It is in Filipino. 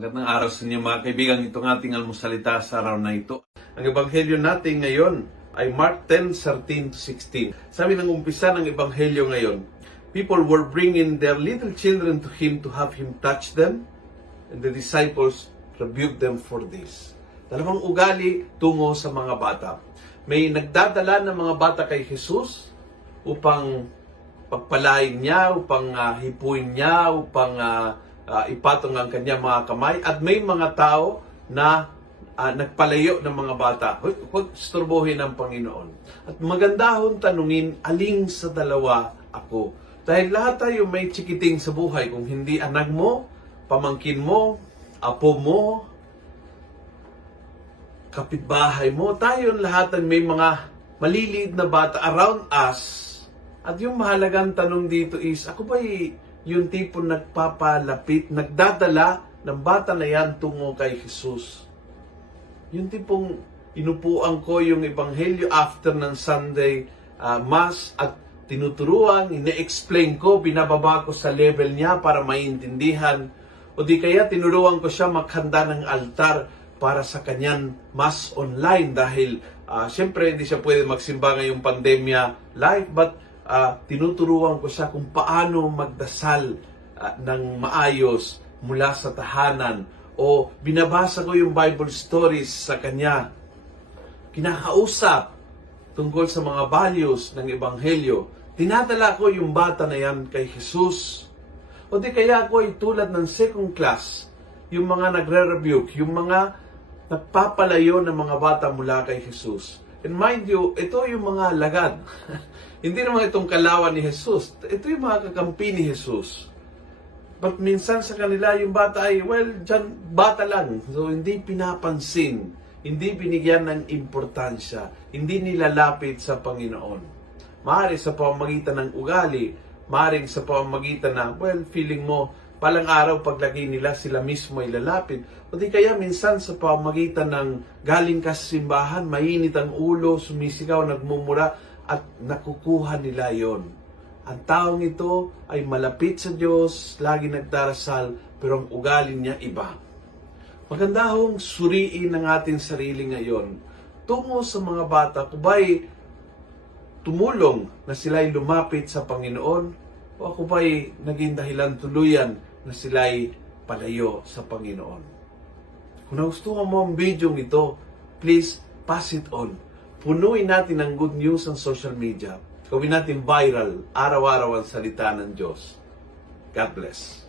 Magandang araw sa inyo mga kaibigan, itong ating almusalita sa araw na ito. Ang ebanghelyo natin ngayon ay Mark 10:13-16. Sabi ng umpisa ng ebanghelyo ngayon, people were bringing their little children to him to have him touch them, and the disciples rebuked them for this. Dalawang ugali tungo sa mga bata. May nagdadala ng mga bata kay Jesus upang pagpalain niya, upang hipuin niya, upang ipatong ang kanyang mga kamay, at may mga tao na nagpalayo ng mga bata. Huwag istorbohin ng Panginoon. At maganda hong tanungin, aling sa dalawa ako? Dahil lahat tayo may chikiting sa buhay. Kung hindi anak mo, pamangkin mo, apo mo, kapitbahay mo, tayo lahat ay may mga maliliit na bata around us. At yung mahalagang tanong dito is, ako ba'y yung tipo nagpapalapit, nagdadala ng bata na yan tungo kay Jesus? Yung tipong inupuan ko yung ebanghelyo after ng Sunday Mass at tinuturuan, ine-explain ko, binababa ko sa level niya para maintindihan. O di kaya tinuruan ko siya maghanda ng altar para sa kanyang Mass online dahil syempre hindi siya pwede magsimba ngayong pandemya live, but tinuturuan ko siya kung paano magdasal ng maayos mula sa tahanan, o binabasa ko yung Bible stories sa kanya, kinakausap tungkol sa mga values ng Ebanghelyo. Tinadala ko yung bata na yan kay Jesus. O di kaya ako ay tulad ng second class, yung mga nagre-rebuke, yung mga nagpapalayo ng mga bata mula kay Jesus. And mind you, ito yung mga lagad. Hindi naman itong kalawan ni Jesus. Ito yung mga kakampi ni Jesus. But minsan sa kanila, yung bata ay, well, dyan, bata lang. So, hindi pinapansin. Hindi binigyan ng importansya. Hindi nilalapit sa Panginoon. Maaari sa pamamagitan ng ugali. Maaari sa pamamagitan na, well, feeling mo, palang araw paglagi nila, sila mismo ay lalapit. O di kaya minsan sa pamamagitan ng galing ka sa simbahan, mainit ang ulo, sumisigaw, nagmumura, at nakukuha nila yon. Ang taong ito ay malapit sa Diyos, lagi nagdarasal, pero ang ugali niya iba. Maganda hong suriin ang ating sarili ngayon tungo sa mga bata. Kung ba'y tumulong na sila'y lumapit sa Panginoon, o ako ba'y naging dahilan tuluyan na sila'y palayo sa Panginoon? Kung nagustuhan mo ang video ito, please pass it on. Punuin natin ng good news ang social media. Gawin natin viral, araw-araw ang salita ng Diyos. God bless.